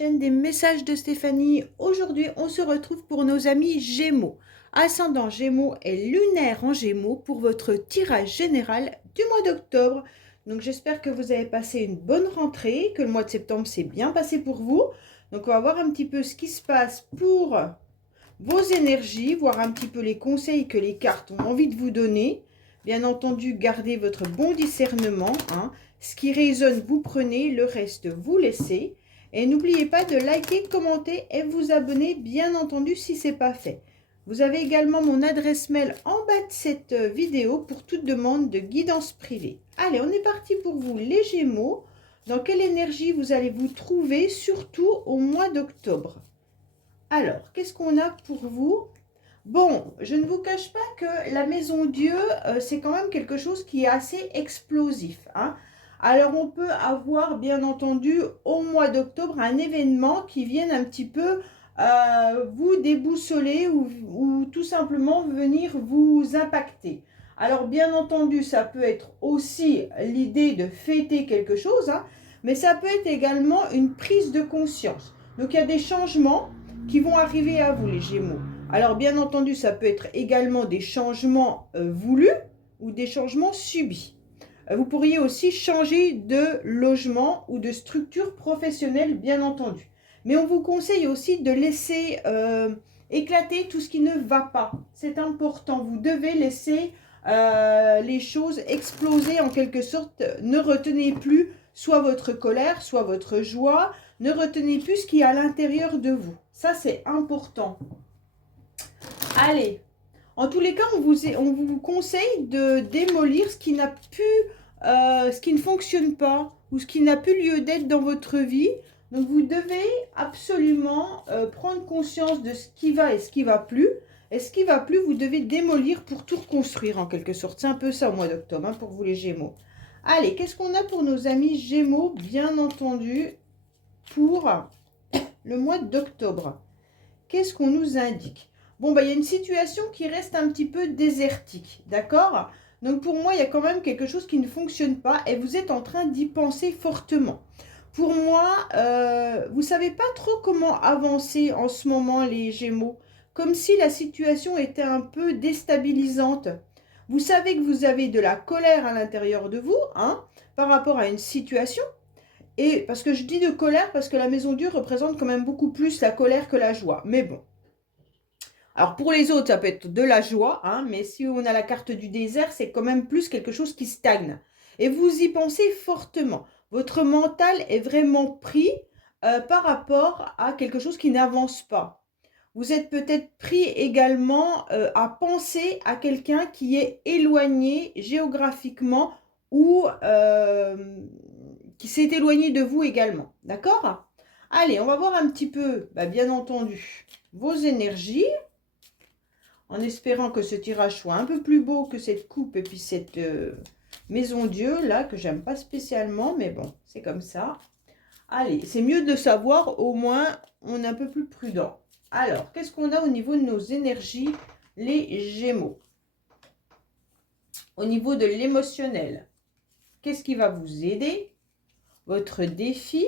chaîne des messages de Stéphanie. Aujourd'hui, on se retrouve pour nos amis Gémeaux. Ascendant Gémeaux et lunaire en Gémeaux pour votre tirage général du mois d'octobre. Donc j'espère que vous avez passé une bonne rentrée, que le mois de septembre s'est bien passé pour vous. Donc on va voir un petit peu ce qui se passe pour vos énergies, voir un petit peu les conseils que les cartes ont envie de vous donner. Bien entendu, gardez votre bon discernement, hein. Ce qui résonne, vous prenez, le reste, vous laissez. Et n'oubliez pas de liker, commenter et vous abonner, bien entendu, si ce n'est pas fait. Vous avez également mon adresse mail en bas de cette vidéo pour toute demande de guidance privée. Allez, on est parti pour vous, les Gémeaux. Dans quelle énergie vous allez vous trouver, surtout au mois d'octobre? Alors, qu'est-ce qu'on a pour vous? Bon, je ne vous cache pas que la maison Dieu, c'est quand même quelque chose qui est assez explosif, hein. Alors, on peut avoir, bien entendu, au mois d'octobre, un événement qui vienne un petit peu vous déboussoler ou tout simplement venir vous impacter. Alors, bien entendu, ça peut être aussi l'idée de fêter quelque chose, hein, mais ça peut être également une prise de conscience. Donc, il y a des changements qui vont arriver à vous, les Gémeaux. Alors, bien entendu, ça peut être également des changements voulus ou des changements subis. Vous pourriez aussi changer de logement ou de structure professionnelle, bien entendu. Mais on vous conseille aussi de laisser éclater tout ce qui ne va pas. C'est important. Vous devez laisser les choses exploser en quelque sorte. Ne retenez plus soit votre colère, soit votre joie. Ne retenez plus ce qui est à l'intérieur de vous. Ça, c'est important. Allez, en tous les cas, on vous conseille de démolir ce qui n'a pu, ce qui ne fonctionne pas ou ce qui n'a plus lieu d'être dans votre vie. Donc, vous devez absolument prendre conscience de ce qui va et ce qui ne va plus. Et ce qui ne va plus, vous devez démolir pour tout reconstruire en quelque sorte. C'est un peu ça au mois d'octobre, hein, pour vous les Gémeaux. Allez, qu'est-ce qu'on a pour nos amis Gémeaux, bien entendu, pour le mois d'octobre? Qu'est-ce qu'on nous indique? Bon, il y a une situation qui reste un petit peu désertique, d'accord? Donc, pour moi, il y a quand même quelque chose qui ne fonctionne pas et vous êtes en train d'y penser fortement. Pour moi, vous ne savez pas trop comment avancer en ce moment, les Gémeaux. Comme si la situation était un peu déstabilisante. Vous savez que vous avez de la colère à l'intérieur de vous, hein, par rapport à une situation. Et parce que je dis de colère, parce que la maison Dieu représente quand même beaucoup plus la colère que la joie. Mais bon. Alors pour les autres, ça peut être de la joie, hein, mais si on a la carte du désert, c'est quand même plus quelque chose qui stagne. Et vous y pensez fortement. Votre mental est vraiment pris par rapport à quelque chose qui n'avance pas. Vous êtes peut-être pris également à penser à quelqu'un qui est éloigné géographiquement ou qui s'est éloigné de vous également. D'accord? Allez, on va voir un petit peu, bien entendu, vos énergies. En espérant que ce tirage soit un peu plus beau que cette coupe et puis cette maison Dieu, là, que j'aime pas spécialement, mais bon, c'est comme ça. Allez, c'est mieux de le savoir, au moins, on est un peu plus prudent. Alors, qu'est-ce qu'on a au niveau de nos énergies, les Gémeaux? Au niveau de l'émotionnel, qu'est-ce qui va vous aider? Votre défi,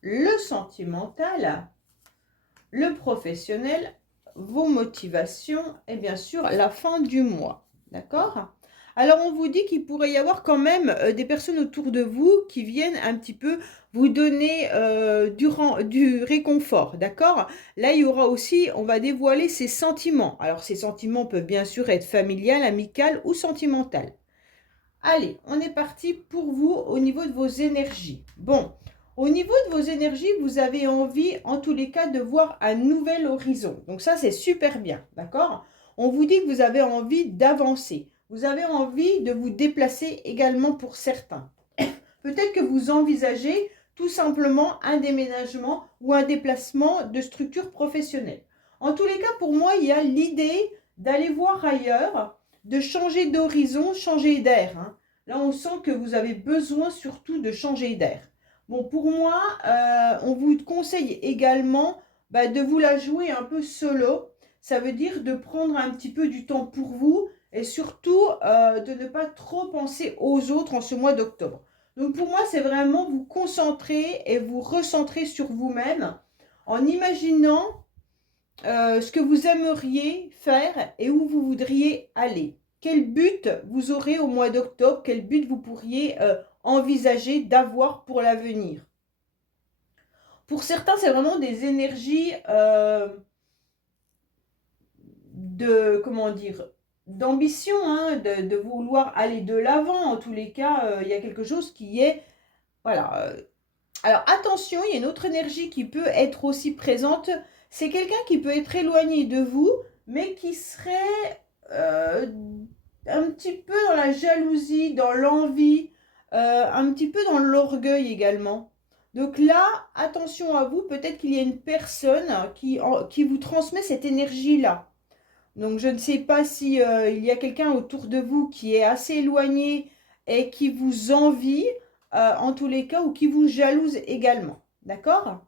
le sentimental, le professionnel, vos motivations et bien sûr la fin du mois. D'accord? Alors on vous dit qu'il pourrait y avoir quand même des personnes autour de vous qui viennent un petit peu vous donner du réconfort. D'accord? Là il y aura aussi, on va dévoiler ses sentiments. Alors ces sentiments peuvent bien sûr être familial, amical ou sentimental. Allez, on est parti pour vous au niveau de vos énergies. Bon, au niveau de vos énergies, vous avez envie, en tous les cas, de voir un nouvel horizon. Donc ça, c'est super bien, d'accord? On vous dit que vous avez envie d'avancer. Vous avez envie de vous déplacer également pour certains. Peut-être que vous envisagez tout simplement un déménagement ou un déplacement de structure professionnelle. En tous les cas, pour moi, il y a l'idée d'aller voir ailleurs, de changer d'horizon, changer d'air, hein. Là, on sent que vous avez besoin surtout de changer d'air. Bon, pour moi, on vous conseille également de vous la jouer un peu solo. Ça veut dire de prendre un petit peu du temps pour vous et surtout de ne pas trop penser aux autres en ce mois d'octobre. Donc pour moi, c'est vraiment vous concentrer et vous recentrer sur vous-même en imaginant ce que vous aimeriez faire et où vous voudriez aller. Quel but vous aurez au mois d'octobre? Quel but vous pourriez envisager d'avoir pour l'avenir? Pour certains, c'est vraiment des énergies comment dire, d'ambition, hein, de vouloir aller de l'avant. En tous les cas, il y a quelque chose qui est, voilà. Alors attention, il y a une autre énergie qui peut être aussi présente. C'est quelqu'un qui peut être éloigné de vous, mais qui serait un petit peu dans la jalousie, dans l'envie, un petit peu dans l'orgueil également. Donc là, attention à vous, peut-être qu'il y a une personne qui vous transmet cette énergie-là. Donc je ne sais pas si il y a quelqu'un autour de vous qui est assez éloigné et qui vous envie, en tous les cas, ou qui vous jalouse également. D'accord?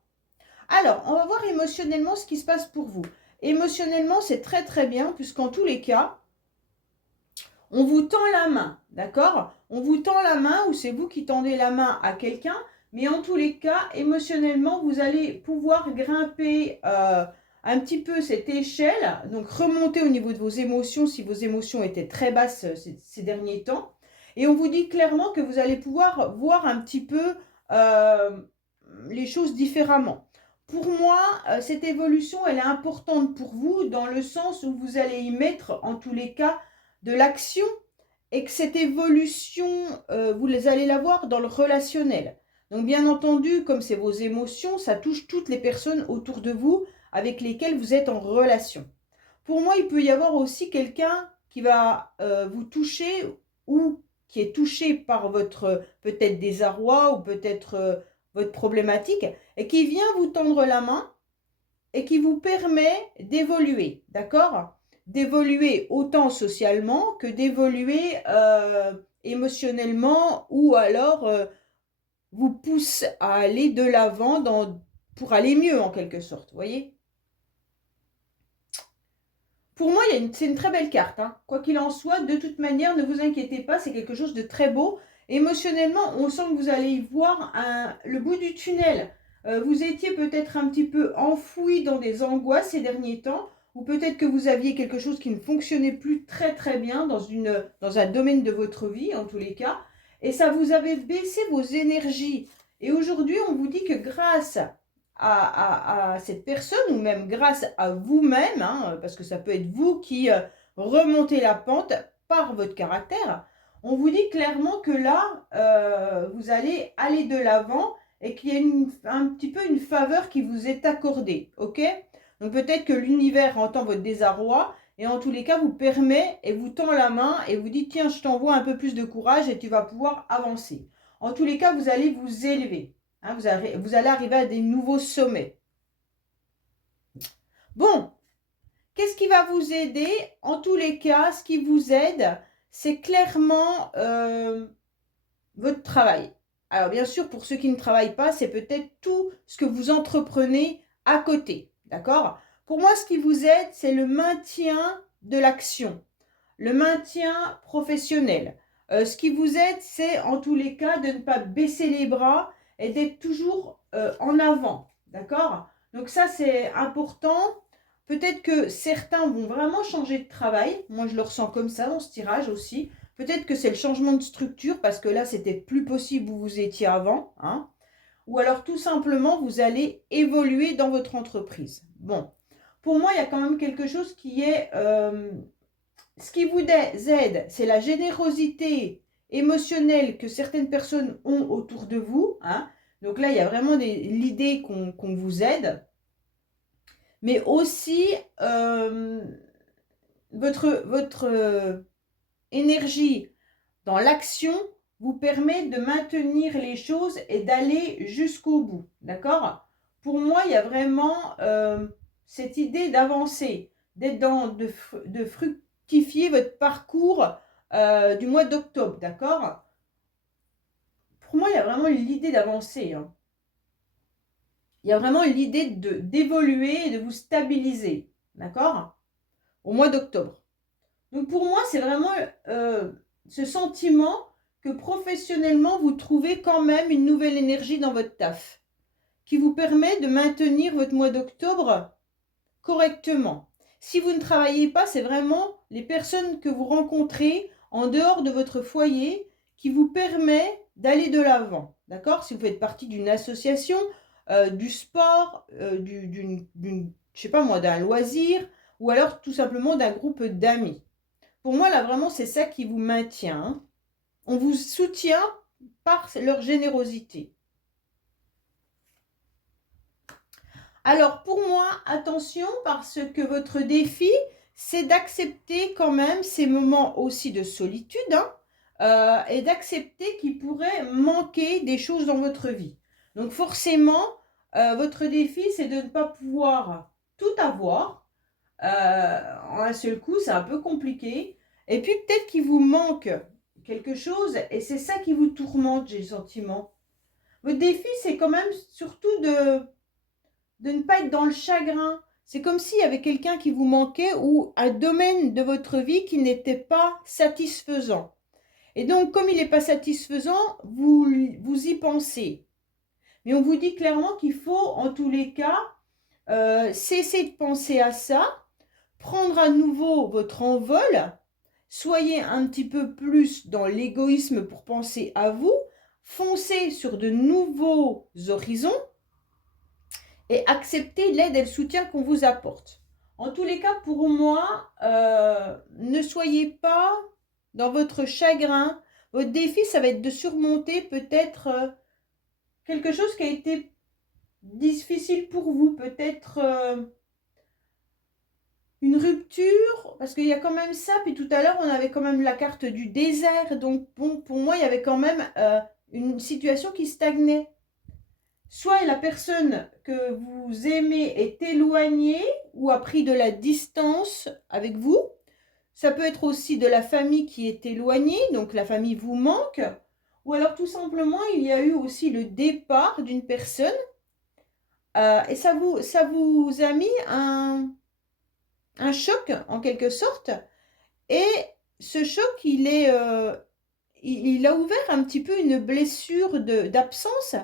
Alors, on va voir émotionnellement ce qui se passe pour vous. Émotionnellement, c'est très très bien, puisqu'en tous les cas, on vous tend la main. D'accord? On vous tend la main, ou c'est vous qui tendez la main à quelqu'un, mais en tous les cas, émotionnellement, vous allez pouvoir grimper un petit peu cette échelle, donc remonter au niveau de vos émotions si vos émotions étaient très basses ces derniers temps. Et on vous dit clairement que vous allez pouvoir voir un petit peu les choses différemment. Pour moi, cette évolution, elle est importante pour vous dans le sens où vous allez y mettre, en tous les cas, de l'action et que cette évolution, vous allez la voir dans le relationnel. Donc bien entendu, comme c'est vos émotions, ça touche toutes les personnes autour de vous avec lesquelles vous êtes en relation. Pour moi, il peut y avoir aussi quelqu'un qui va vous toucher ou qui est touché par votre peut-être désarroi ou peut-être votre problématique et qui vient vous tendre la main et qui vous permet d'évoluer, d'accord? D'évoluer autant socialement que d'évoluer émotionnellement ou alors vous pousse à aller de l'avant pour aller mieux en quelque sorte, vous voyez? Pour moi, c'est une très belle carte, hein. Quoi qu'il en soit, de toute manière, ne vous inquiétez pas, c'est quelque chose de très beau. Émotionnellement, on sent que vous allez y voir le bout du tunnel. Vous étiez peut-être un petit peu enfoui dans des angoisses ces derniers temps, ou peut-être que vous aviez quelque chose qui ne fonctionnait plus très très bien dans un domaine de votre vie, en tous les cas, et ça vous avait baissé vos énergies. Et aujourd'hui, on vous dit que grâce à cette personne ou même grâce à vous-même, hein, parce que ça peut être vous qui remontez la pente par votre caractère, on vous dit clairement que là, vous allez aller de l'avant et qu'il y a un petit peu une faveur qui vous est accordée, ok? Donc peut-être que l'univers entend votre désarroi et en tous les cas vous permet et vous tend la main et vous dit tiens, je t'envoie un peu plus de courage et tu vas pouvoir avancer. En tous les cas, vous allez vous élever. Hein, vous allez arriver à des nouveaux sommets. Bon, qu'est-ce qui va vous aider? En tous les cas, ce qui vous aide, c'est clairement votre travail. Alors bien sûr, pour ceux qui ne travaillent pas, c'est peut-être tout ce que vous entreprenez à côté. D'accord? Pour moi, ce qui vous aide, c'est le maintien de l'action, le maintien professionnel. Ce qui vous aide, c'est en tous les cas de ne pas baisser les bras et d'être toujours en avant. D'accord? Donc ça, c'est important. Peut-être que certains vont vraiment changer de travail. Moi, je le ressens comme ça dans ce tirage aussi. Peut-être que c'est le changement de structure parce que là, c'était plus possible où vous étiez avant. Hein. Ou alors, tout simplement, vous allez évoluer dans votre entreprise. Bon, pour moi, il y a quand même quelque chose qui est... ce qui vous aide, c'est la générosité émotionnelle que certaines personnes ont autour de vous. Hein. Donc là, il y a vraiment l'idée qu'on vous aide. Mais aussi, votre énergie dans l'action vous permet de maintenir les choses et d'aller jusqu'au bout. D'accord? Pour moi, il y a vraiment cette idée d'avancer, de fructifier votre parcours du mois d'octobre. D'accord? Pour moi, il y a vraiment l'idée d'avancer. Hein. Il y a vraiment l'idée d'évoluer et de vous stabiliser. D'accord? Au mois d'octobre. Donc pour moi, c'est vraiment ce sentiment que professionnellement, vous trouvez quand même une nouvelle énergie dans votre taf qui vous permet de maintenir votre mois d'octobre correctement. Si vous ne travaillez pas, c'est vraiment les personnes que vous rencontrez en dehors de votre foyer qui vous permet d'aller de l'avant. D'accord? Si vous faites partie d'une association, du sport, je sais pas moi, d'un loisir, ou alors tout simplement d'un groupe d'amis. Pour moi, là, vraiment, c'est ça qui vous maintient. Hein. On vous soutient par leur générosité. Alors, pour moi, attention, parce que votre défi, c'est d'accepter quand même ces moments aussi de solitude, hein, et d'accepter qu'il pourrait manquer des choses dans votre vie. Donc, forcément, votre défi, c'est de ne pas pouvoir tout avoir. En un seul coup, c'est un peu compliqué. Et puis, peut-être qu'il vous manque quelque chose, et c'est ça qui vous tourmente, j'ai le sentiment. Votre défi, c'est quand même surtout de ne pas être dans le chagrin. C'est comme s'il y avait quelqu'un qui vous manquait ou un domaine de votre vie qui n'était pas satisfaisant. Et donc, comme il n'est pas satisfaisant, vous y pensez. Mais on vous dit clairement qu'il faut, en tous les cas, cesser de penser à ça, prendre à nouveau votre envol, soyez un petit peu plus dans l'égoïsme pour penser à vous, foncez sur de nouveaux horizons, et accepter l'aide et le soutien qu'on vous apporte. En tous les cas, pour moi, ne soyez pas dans votre chagrin. Votre défi, ça va être de surmonter peut-être quelque chose qui a été difficile pour vous, peut-être une rupture, parce qu'il y a quand même ça, puis tout à l'heure, on avait quand même la carte du désert, donc bon, pour moi, il y avait quand même une situation qui stagnait. Soit la personne que vous aimez est éloignée ou a pris de la distance avec vous. Ça peut être aussi de la famille qui est éloignée, donc la famille vous manque. Ou alors tout simplement, il y a eu aussi le départ d'une personne. Et ça vous a mis un choc en quelque sorte. Et ce choc, il a ouvert un petit peu une blessure d'absence.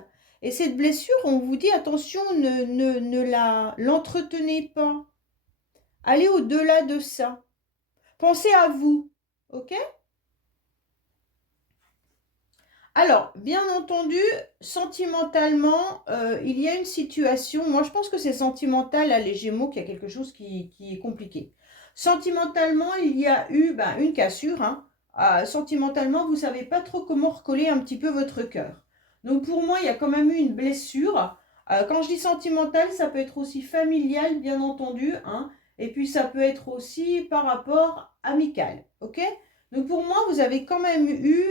Et cette blessure, on vous dit, attention, ne l'entretenez pas. Allez au-delà de ça. Pensez à vous, ok? Alors, bien entendu, sentimentalement, il y a une situation, moi je pense que c'est sentimental à les Gémeaux qu'il y a quelque chose qui est compliqué. Sentimentalement, il y a eu une cassure, hein. Sentimentalement, vous ne savez pas trop comment recoller un petit peu votre cœur. Donc pour moi, il y a quand même eu une blessure. Quand je dis sentimental, ça peut être aussi familial, bien entendu, hein, et puis ça peut être aussi par rapport amical, ok? Donc pour moi, vous avez quand même eu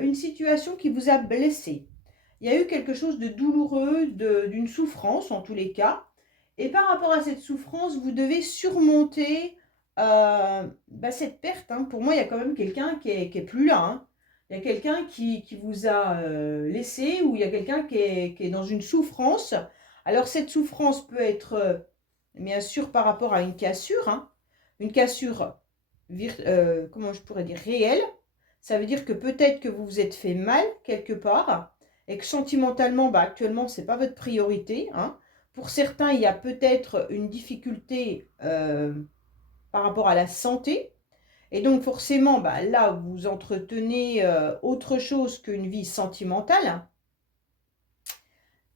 une situation qui vous a blessé. Il y a eu quelque chose de douloureux, d'une souffrance en tous les cas. Et par rapport à cette souffrance, vous devez surmonter cette perte. Hein. Pour moi, il y a quand même quelqu'un qui est plus là. Hein. Il y a quelqu'un qui vous a laissé ou il y a quelqu'un qui est dans une souffrance. Alors cette souffrance peut être bien sûr par rapport à une cassure. Hein. Une cassure comment je pourrais dire, réelle. Ça veut dire que peut-être que vous vous êtes fait mal quelque part et que sentimentalement, actuellement, ce n'est pas votre priorité. Hein. Pour certains, il y a peut-être une difficulté par rapport à la santé. Et donc forcément, là, vous entretenez autre chose qu'une vie sentimentale.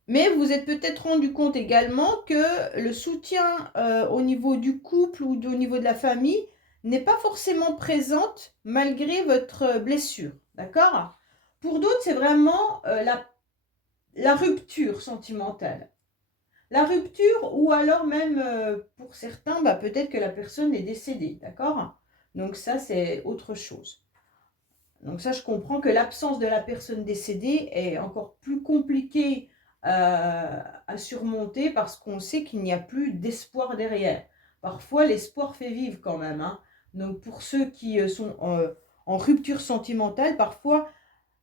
Mais vous êtes peut-être rendu compte également que le soutien au niveau du couple ou au niveau de la famille n'est pas forcément présente malgré votre blessure. D'accord? Pour d'autres, c'est vraiment la rupture sentimentale. La rupture ou alors même pour certains, peut-être que la personne est décédée. D'accord? Donc ça, c'est autre chose. Donc ça, je comprends que l'absence de la personne décédée est encore plus compliquée à surmonter parce qu'on sait qu'il n'y a plus d'espoir derrière. Parfois, l'espoir fait vivre quand même. Hein. Donc pour ceux qui sont en rupture sentimentale, parfois,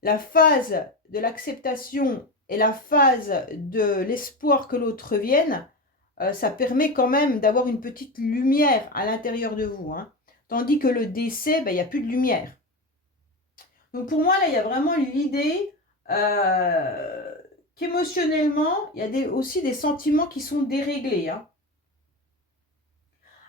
la phase de l'acceptation et la phase de l'espoir que l'autre revienne, ça permet quand même d'avoir une petite lumière à l'intérieur de vous. Hein. Tandis que le décès, il n'y a plus de lumière. Donc pour moi, là, il y a vraiment l'idée qu'émotionnellement, il y a aussi des sentiments qui sont déréglés. Hein.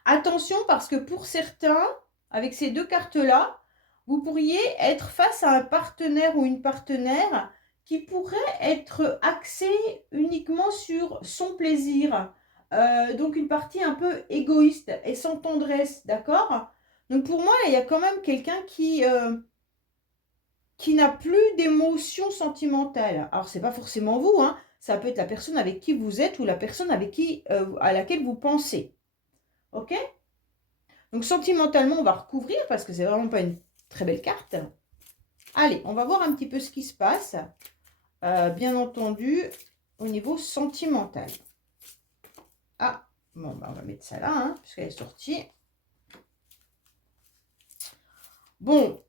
Attention parce que pour certains, avec ces deux cartes-là, vous pourriez être face à un partenaire ou une partenaire qui pourrait être axé uniquement sur son plaisir. Donc une partie un peu égoïste et sans tendresse, d'accord? Donc pour moi, il y a quand même quelqu'un qui n'a plus d'émotion sentimentale. Alors, c'est pas forcément vous, hein. Ça peut être la personne avec qui vous êtes ou la personne avec qui, à laquelle vous pensez. Ok? Donc, sentimentalement, on va recouvrir parce que c'est vraiment pas une très belle carte. Allez, on va voir un petit peu ce qui se passe. Bien entendu, au niveau sentimental. Ah, bon, bah, on va mettre ça là, hein, puisqu'elle est sortie. Bon,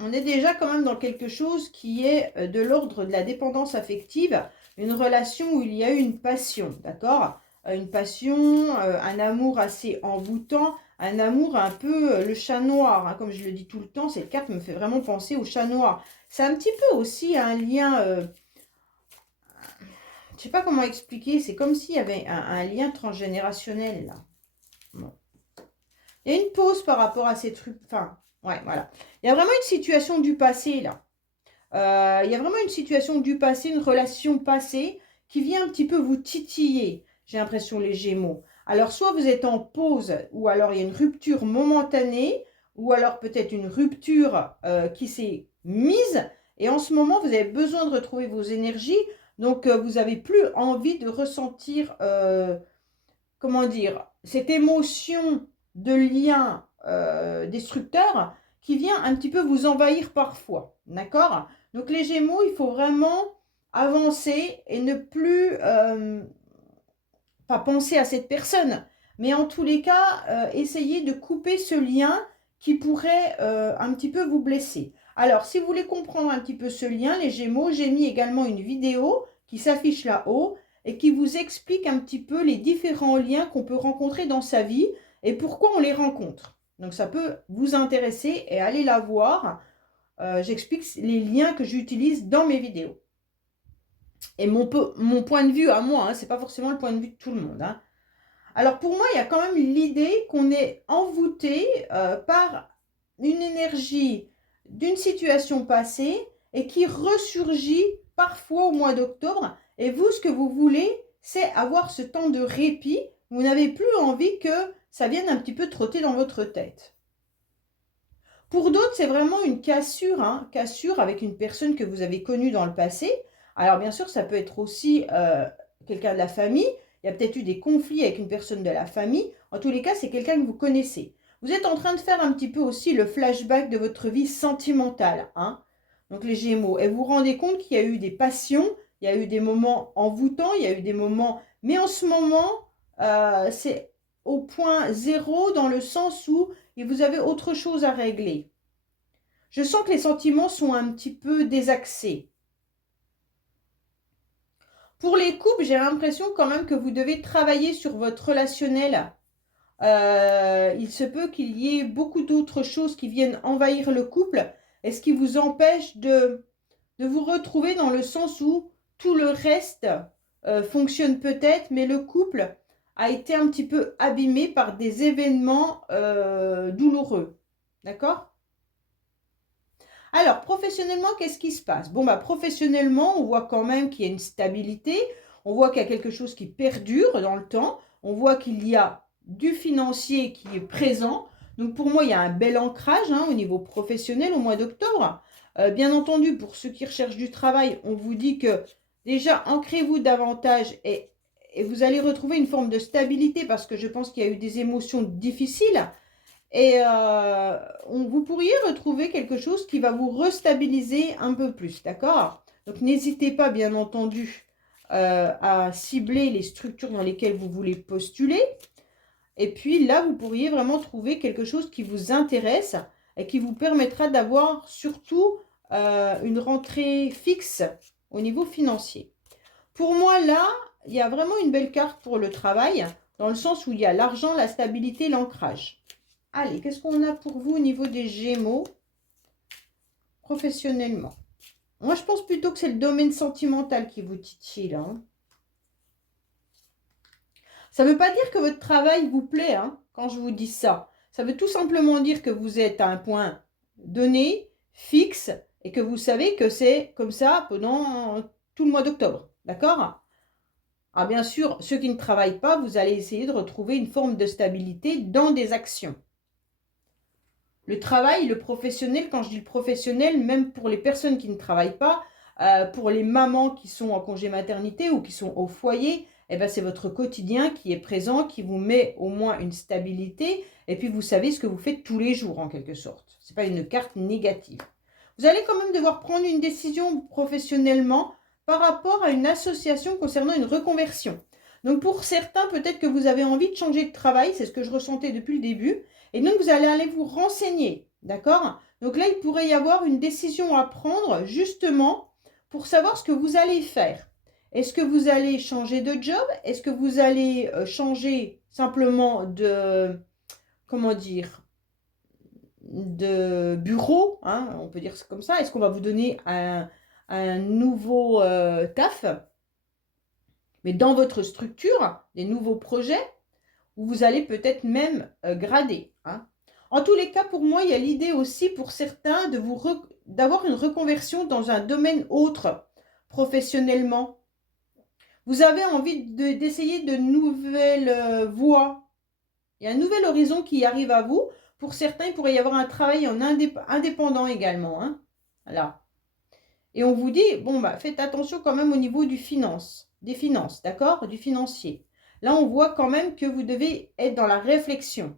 on est déjà quand même dans quelque chose qui est de l'ordre de la dépendance affective, une relation où il y a eu une passion, d'accord? Une passion, un amour assez envoûtant, un amour un peu le chat noir, hein, comme je le dis tout le temps, cette carte me fait vraiment penser au chat noir. C'est un petit peu aussi un lien, je ne sais pas comment expliquer, c'est comme s'il y avait un lien transgénérationnel là. Bon. Il y a une pause par rapport à ces trucs, enfin, ouais, voilà. Il y a vraiment une situation du passé là. Il y a vraiment une situation du passé, une relation passée qui vient un petit peu vous titiller, j'ai l'impression, les Gémeaux. Alors, soit vous êtes en pause, ou alors il y a une rupture momentanée, ou alors peut-être une rupture qui s'est mise, et en ce moment, vous avez besoin de retrouver vos énergies, donc vous n'avez plus envie de ressentir, comment dire, cette émotion de lien destructeur qui vient un petit peu vous envahir parfois, d'accord? Donc les Gémeaux, il faut vraiment avancer et ne plus, pas penser à cette personne, mais en tous les cas, essayer de couper ce lien qui pourrait un petit peu vous blesser. Alors, si vous voulez comprendre un petit peu ce lien, les Gémeaux, j'ai mis également une vidéo qui s'affiche là-haut et qui vous explique un petit peu les différents liens qu'on peut rencontrer dans sa vie et pourquoi on les rencontre. Donc, ça peut vous intéresser et allez la voir. J'explique les liens que j'utilise dans mes vidéos. Et mon point de vue à moi, hein, ce n'est pas forcément le point de vue de tout le monde. Hein. Alors pour moi, il y a quand même l'idée qu'on est envoûté par une énergie d'une situation passée et qui ressurgit parfois au mois d'octobre. Et vous, ce que vous voulez, c'est avoir ce temps de répit. Vous n'avez plus envie que ça vienne un petit peu trotter dans votre tête. Pour d'autres, c'est vraiment une cassure, hein, cassure avec une personne que vous avez connue dans le passé. Alors bien sûr, ça peut être aussi quelqu'un de la famille. Il y a peut-être eu des conflits avec une personne de la famille. En tous les cas, c'est quelqu'un que vous connaissez. Vous êtes en train de faire un petit peu aussi le flashback de votre vie sentimentale. Hein. Donc les Gémeaux. Et vous vous rendez compte qu'il y a eu des passions, il y a eu des moments envoûtants, il y a eu des moments... Mais en ce moment, c'est au point zéro dans le sens où et vous avez autre chose à régler. Je sens que les sentiments sont un petit peu désaxés. Pour les couples, j'ai l'impression quand même que vous devez travailler sur votre relationnel. Il se peut qu'il y ait beaucoup d'autres choses qui viennent envahir le couple et ce qui vous empêche de vous retrouver dans le sens où tout le reste fonctionne peut-être, mais le couple a été un petit peu abîmé par des événements douloureux. D'accord? Alors, professionnellement, qu'est-ce qui se passe? Bon, bah, professionnellement, on voit quand même qu'il y a une stabilité. On voit qu'il y a quelque chose qui perdure dans le temps. On voit qu'il y a du financier qui est présent. Donc, pour moi, il y a un bel ancrage hein, au niveau professionnel au mois d'octobre. Bien entendu, pour ceux qui recherchent du travail, on vous dit que déjà, ancrez-vous davantage et vous allez retrouver une forme de stabilité parce que je pense qu'il y a eu des émotions difficiles. Et vous pourriez retrouver quelque chose qui va vous restabiliser un peu plus, d'accord? Donc n'hésitez pas, bien entendu, à cibler les structures dans lesquelles vous voulez postuler. Et puis là, vous pourriez vraiment trouver quelque chose qui vous intéresse et qui vous permettra d'avoir surtout une rentrée fixe au niveau financier. Pour moi, là, il y a vraiment une belle carte pour le travail, dans le sens où il y a l'argent, la stabilité, l'ancrage. Allez, qu'est-ce qu'on a pour vous au niveau des Gémeaux? professionnellement. Moi, je pense plutôt que c'est le domaine sentimental qui vous titille, là. Hein. Ça ne veut pas dire que votre travail vous plaît, hein, quand je vous dis ça. Ça veut tout simplement dire que vous êtes à un point donné, fixe, et que vous savez que c'est comme ça pendant tout le mois d'octobre. D'accord? Ah, bien sûr, ceux qui ne travaillent pas, vous allez essayer de retrouver une forme de stabilité dans des actions. Le travail, le professionnel, quand je dis le professionnel, même pour les personnes qui ne travaillent pas, pour les mamans qui sont en congé maternité ou qui sont au foyer, eh ben, c'est votre quotidien qui est présent, qui vous met au moins une stabilité, et puis vous savez ce que vous faites tous les jours en quelque sorte. Ce n'est pas une carte négative. Vous allez quand même devoir prendre une décision professionnellement par rapport à une association concernant une reconversion. Donc pour certains, peut-être que vous avez envie de changer de travail, c'est ce que je ressentais depuis le début, et donc vous allez aller vous renseigner, d'accord? Donc là, il pourrait y avoir une décision à prendre justement pour savoir ce que vous allez faire. Est-ce que vous allez changer de job? Est-ce que vous allez changer simplement de, comment dire, de bureau, hein, on peut dire comme ça? Est-ce qu'on va vous donner un nouveau taf, mais dans votre structure, des nouveaux projets, où vous allez peut-être même grader, hein? En tous les cas, pour moi, il y a l'idée aussi pour certains de d'avoir une reconversion dans un domaine autre, professionnellement. Vous avez envie d'essayer de nouvelles voies. Il y a un nouvel horizon qui arrive à vous. Pour certains, il pourrait y avoir un travail en indépendant également. Hein. Voilà. Et on vous dit, bon, bah, faites attention quand même au niveau des finances, d'accord? Du financier. Là, on voit quand même que vous devez être dans la réflexion.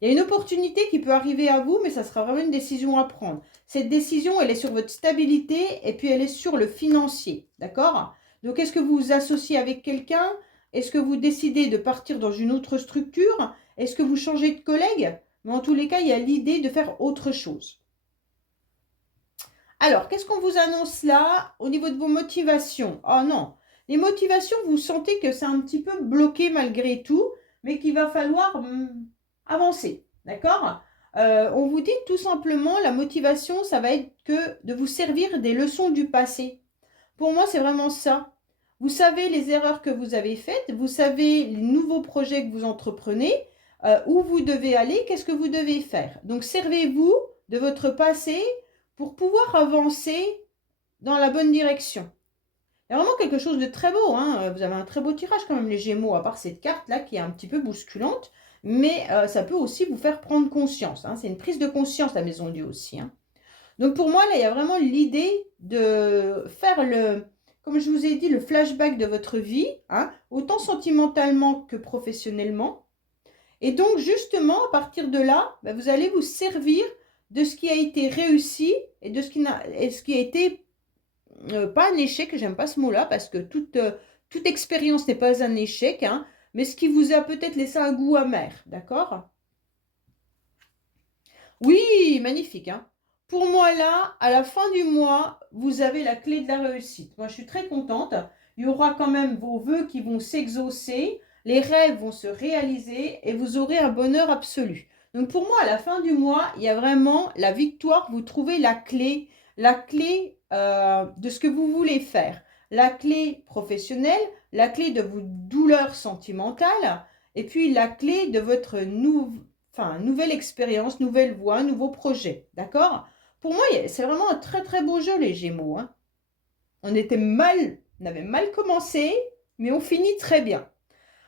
Il y a une opportunité qui peut arriver à vous, mais ça sera vraiment une décision à prendre. Cette décision, elle est sur votre stabilité et puis elle est sur le financier, d'accord? Donc, est-ce que vous vous associez avec quelqu'un? Est-ce que vous décidez de partir dans une autre structure? Est-ce que vous changez de collègue? Mais en tous les cas, il y a l'idée de faire autre chose. Alors, qu'est-ce qu'on vous annonce là au niveau de vos motivations? Oh non, les motivations, vous sentez que c'est un petit peu bloqué malgré tout, mais qu'il va falloir avancer, d'accord? On vous dit tout simplement, la motivation, ça va être que de vous servir des leçons du passé. Pour moi, c'est vraiment ça. Vous savez les erreurs que vous avez faites, vous savez les nouveaux projets que vous entreprenez, où vous devez aller, qu'est-ce que vous devez faire. Donc, servez-vous de votre passé pour pouvoir avancer dans la bonne direction. Il y a vraiment quelque chose de très beau. Hein. Vous avez un très beau tirage quand même, les Gémeaux, à part cette carte-là qui est un petit peu bousculante. Mais ça peut aussi vous faire prendre conscience. Hein. C'est une prise de conscience, la Maison Dieu aussi. Hein. Donc pour moi, là, il y a vraiment l'idée de faire comme je vous ai dit, le flashback de votre vie, hein, autant sentimentalement que professionnellement. Et donc justement, à partir de là, ben, vous allez vous servir de ce qui a été réussi et de ce qui a été pas un échec, j'aime pas ce mot-là, parce que toute expérience n'est pas un échec, hein, mais ce qui vous a peut-être laissé un goût amer, d'accord? Oui, magnifique, hein. Pour moi, là, à la fin du mois, vous avez la clé de la réussite. Moi, je suis très contente. Il y aura quand même vos vœux qui vont s'exaucer, les rêves vont se réaliser et vous aurez un bonheur absolu. Donc, pour moi, à la fin du mois, il y a vraiment la victoire. Vous trouvez la clé de ce que vous voulez faire, la clé professionnelle, la clé de vos douleurs sentimentales et puis la clé de votre nouvelle expérience, nouvelle voie, nouveau projet. D'accord? Pour moi, c'est vraiment un très très beau jeu, les Gémeaux. Hein. On avait mal commencé, mais on finit très bien.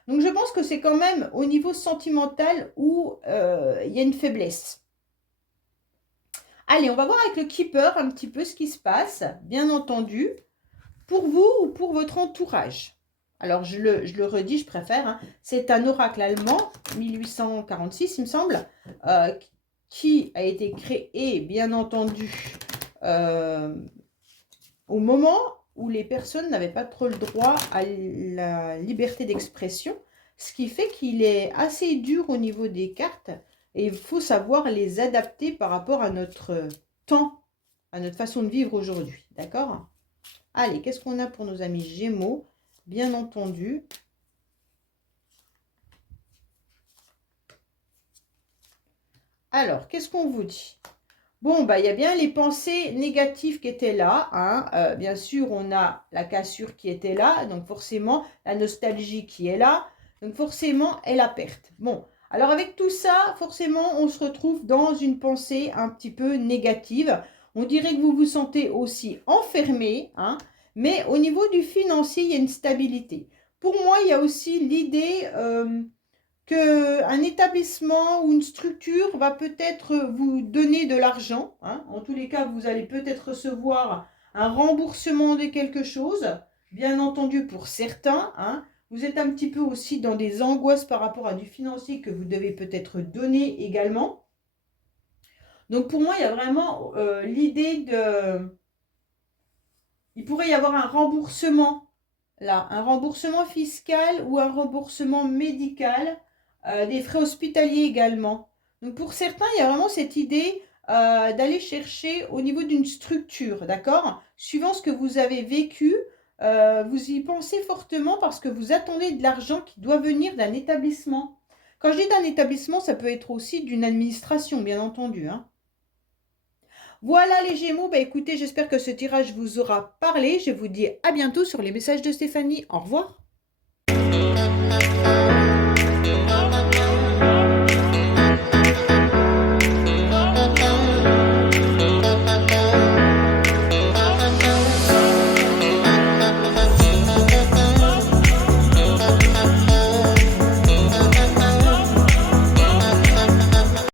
Donc je pense que c'est quand même au niveau sentimental où il y a une faiblesse. Allez, on va voir avec le Keeper un petit peu ce qui se passe, bien entendu, pour vous ou pour votre entourage. Alors, je le redis, je préfère. Hein. C'est un oracle allemand, 1846, il me semble, qui a été créé, bien entendu, au moment où les personnes n'avaient pas trop le droit à la liberté d'expression, ce qui fait qu'il est assez dur au niveau des cartes et il faut savoir les adapter par rapport à notre temps, à notre façon de vivre aujourd'hui. D'accord? Allez, qu'est-ce qu'on a pour nos amis Gémeaux? Bien entendu. Alors, qu'est-ce qu'on vous dit? Bon, bah, il y a bien les pensées négatives qui étaient là, hein. Bien sûr, on a la cassure qui était là, donc forcément, la nostalgie qui est là, donc forcément, et la perte. Bon, alors avec tout ça, forcément, on se retrouve dans une pensée un petit peu négative. On dirait que vous vous sentez aussi enfermé, hein, mais au niveau du financier, il y a une stabilité. Pour moi, il y a aussi l'idée qu'un établissement ou une structure va peut-être vous donner de l'argent, hein. En tous les cas, vous allez peut-être recevoir un remboursement de quelque chose, bien entendu pour certains, hein. Vous êtes un petit peu aussi dans des angoisses par rapport à du financier que vous devez peut-être donner également. Donc pour moi, il y a vraiment l'idée de... Il pourrait y avoir un remboursement là, un remboursement fiscal ou un remboursement médical, des frais hospitaliers également. Donc pour certains, il y a vraiment cette idée d'aller chercher au niveau d'une structure, d'accord? Suivant ce que vous avez vécu, vous y pensez fortement parce que vous attendez de l'argent qui doit venir d'un établissement. Quand je dis d'un établissement, ça peut être aussi d'une administration, bien entendu, hein. Voilà les Gémeaux, bah écoutez, j'espère que ce tirage vous aura parlé. Je vous dis à bientôt sur les messages de Stéphanie. Au revoir.